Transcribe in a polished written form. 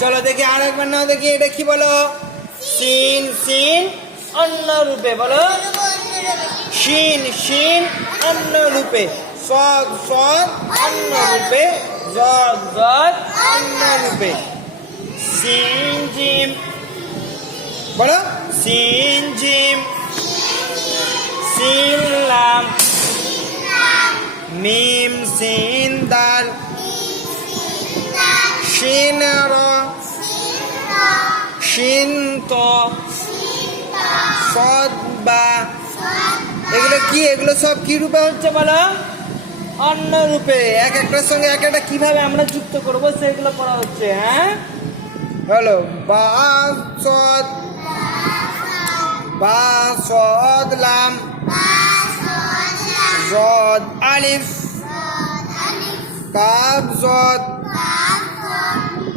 চলো দেখি আরেকবার নাও দেখি, এটা কি বলো? সিন সিন অন্য রূপে বলো। শিন শিন অন্য রূপে, সদ সদ অন্য রূপে, জদ জদ অন্য রূপে। সিন জিম বলো, সিন জিম। সিন লাম, মিম সিন দাল, শিন র, শিন ত, সদ বা। এগুলো কি? এগুলো সব কি রূপে হচ্ছে বলো? অন্য রূপে। এক একটার সঙ্গে এক একটা কিভাবে আমরা যুক্ত করবো সেগুলো পড়া হচ্ছে। হ্যাঁ, হলো বা সদ, বা সদ লাম, জদ আলিফ, কাব জদ,